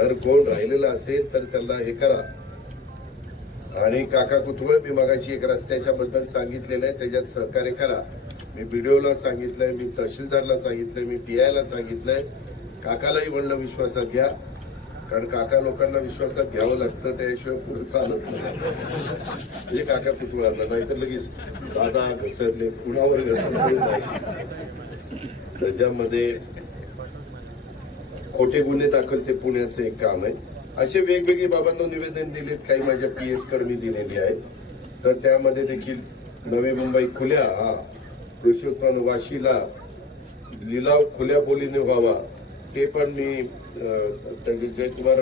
तर कोण राहिलेलं असेल तर त्याला हे करा. आणि काका कुतुळ मी मगाशी एक रस्त्याच्या बद्दल सांगितलेलं आहे त्याच्यात सहकार्य करा. मी बीडीओला सांगितलंय मी तहसीलदारला सांगितलंय मी टी आयला सांगितलंय. काकालाही म्हणलं विश्वासात घ्या. कारण काका लोकांना विश्वासात घ्यावं लागतं त्याशिवाय पुढे चालत नाही. म्हणजे काका कुतुळांना नाहीतर लगेच दादा घसरले कुणावर घसरले त्याच्यामध्ये खोटे गुन्हे दाखल ते पुण्याचं एक काम आहे. असे वेगवेगळे बाबांना निवेदन दिलेत काही माझ्या पी एसकडे मी दिलेली आहेत. तर त्यामध्ये देखील नवी मुंबई खुल्या हा. कृषी उत्पन्न वाशीला लिलाव खुल्या बोलीने व्हावा. ते पण मी त्यांचे जयकुमार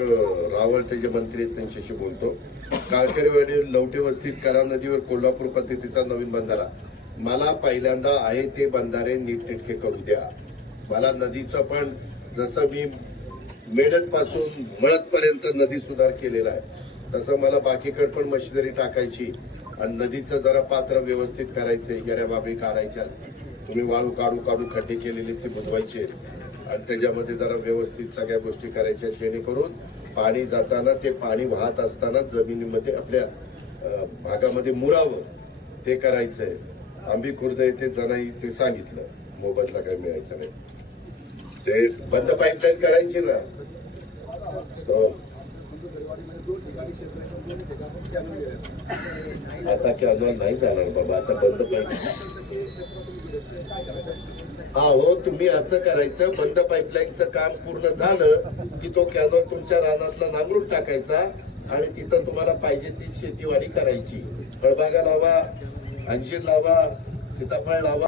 रावळ त्याचे मंत्री आहेत त्यांच्याशी बोलतो. काळकरीवाडी लवटे वस्तीत करा नदीवर कोल्हापूर पद्धतीचा नवीन बंधारा. मला पहिल्यांदा आहे ते बंधारे नीटनेटके करू द्या. मला नदीचं पण जसं मी मेडकपासून पासून नदी सुधार केलेला आहे तसं मला बाकीकडे पण मशिनरी टाकायची आणि नदीचं जरा पात्र व्यवस्थित करायचं येड्या बाबी काढायच्या तुम्ही वाळू काढू काढू खड्डे केलेले ते बुजवायचे आणि त्याच्यामध्ये जरा व्यवस्थित सगळ्या गोष्टी करायच्या जेणेकरून पाणी जाताना ते पाणी वाहत असताना जमिनीमध्ये आपल्या भागामध्ये मुरावं ते करायचंय. आंबी खुर्द येथे जणाई ते सांगितलं मोबदला काही मिळायचा नाही. ते बंद पाईपलाईन करायची ना. हो. आता कॅनॉल नाही जाणार बाबा आता बंद पाईप हा हो तुम्ही असं करायचं बंद पाईपलाईनचं काम पूर्ण झालं की तो कॅनॉल तुमच्या रानातला नांगरून टाकायचा आणि तिथं तुम्हाला पाहिजे ती शेतीवाडी करायची. फळबागा लावा अंजीर लावा सीताफळ लावा.